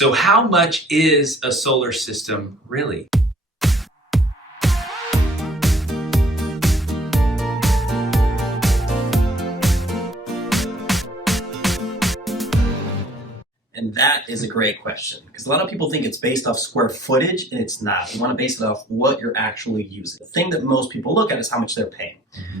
So how much is a solar system really? And that is a great question, because a lot of people think it's based off square footage, and it's not. You want to base it off what you're actually using. The thing that most people look at is how much they're paying.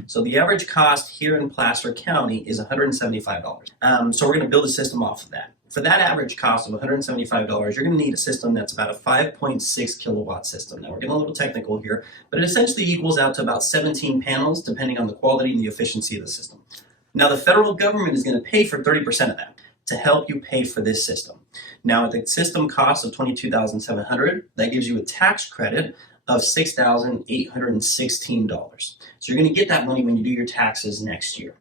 So the average cost here in Placer County is $175. So we're going to build a system off of that. For that average cost of $175, you're going to need a system that's about a 5.6 kilowatt system. Now we're getting a little technical here, but it essentially equals out to about 17 panels, depending on the quality and the efficiency of the system. Now the federal government is going to pay for 30% of that to help you pay for this system. Now at the system cost of $22,700, that gives you a tax credit of $6,816. So you're going to get that money when you do your taxes next year.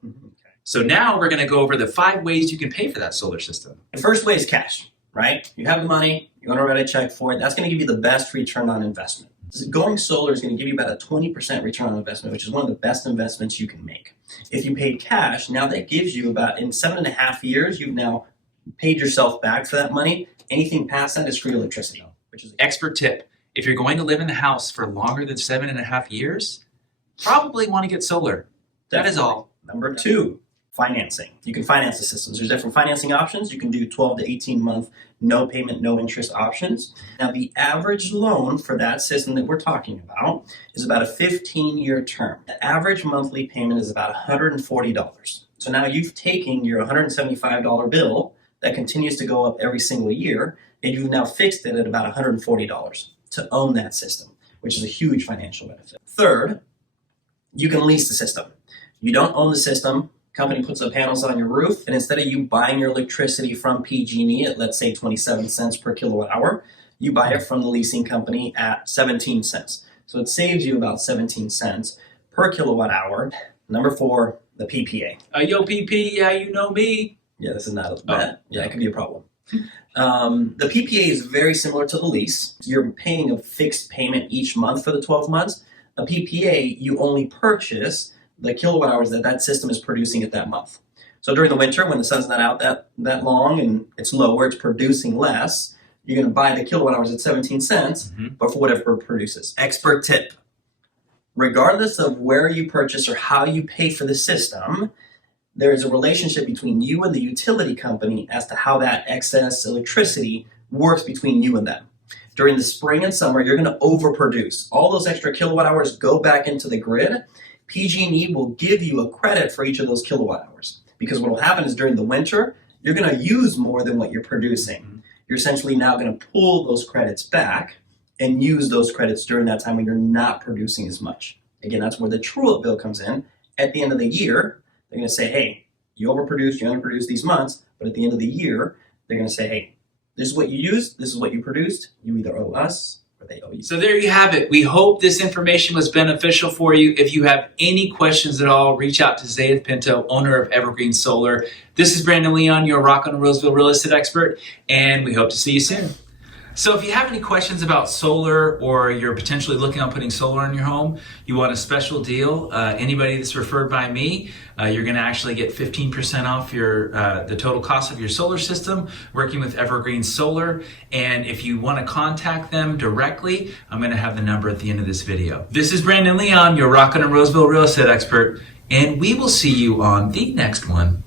So now we're going to go over the 5 ways you can pay for that solar system. The first way is cash, right? You have the money, you want to write a check for it. That's going to give you the best return on investment. Going solar is going to give you about a 20% return on investment, which is one of the best investments you can make. If you paid cash, now that gives you about, in 7.5 years, you've now paid yourself back for that money. Anything past that is free electricity, which is expert tip. If you're going to live in the house for longer than 7.5 years, probably want to get solar. That is all. Number 2. Financing. You can finance the systems. There's different financing options. You can do 12 to 18 month, no payment, no interest options. Now the average loan for that system that we're talking about is about a 15-year term. The average monthly payment is about $140. So now you've taken your $175 bill that continues to go up every single year, and you've now fixed it at about $140 to own that system, which is a huge financial benefit. Third, you can lease the system. You don't own the system. Company puts the panels on your roof, and instead of you buying your electricity from PG&E at, let's say, 27 cents per kilowatt hour, you buy it from the leasing company at 17 cents. So it saves you about 17 cents per kilowatt hour. Number 4, the PPA. Yo, PP, yeah, you know me. Yeah, this is not bad. Yeah, it could be a problem. The PPA is very similar to the lease. You're paying a fixed payment each month for the 12 months. A PPA, you only purchase the kilowatt hours that that system is producing at that month. So during the winter, when the sun's not out that long and it's lower, it's producing less, you're going to buy the kilowatt hours at 17 cents, but for whatever it produces. Expert tip. Regardless of where you purchase or how you pay for the system, there is a relationship between you and the utility company as to how that excess electricity works between you and them. During the spring and summer, you're going to overproduce. All those extra kilowatt hours go back into the grid. PG&E will give you a credit for each of those kilowatt hours, because what will happen is during the winter, you're going to use more than what you're producing. You're essentially now going to pull those credits back and use those credits during that time when you're not producing as much. Again, that's where the true-up bill comes in. At the end of the year, they're going to say, hey, you overproduced, you underproduced these months, but at the end of the year, they're going to say, hey, this is what you used, this is what you produced, you either owe us or they owe you. So there you have it. We hope this information was beneficial for you. If you have any questions at all, reach out to Zayith Pinto, owner of Evergreen Solar. This is Brandon Leon, your Rockin' Roseville real estate expert, and we hope to see you soon. So if you have any questions about solar, or you're potentially looking on putting solar in your home, you want a special deal, anybody that's referred by me, you're going to actually get 15% off the total cost of your solar system working with Evergreen Solar. And if you want to contact them directly, I'm going to have the number at the end of this video. This is Brandon Leon, your Rockin' Roseville real estate expert, and we will see you on the next one.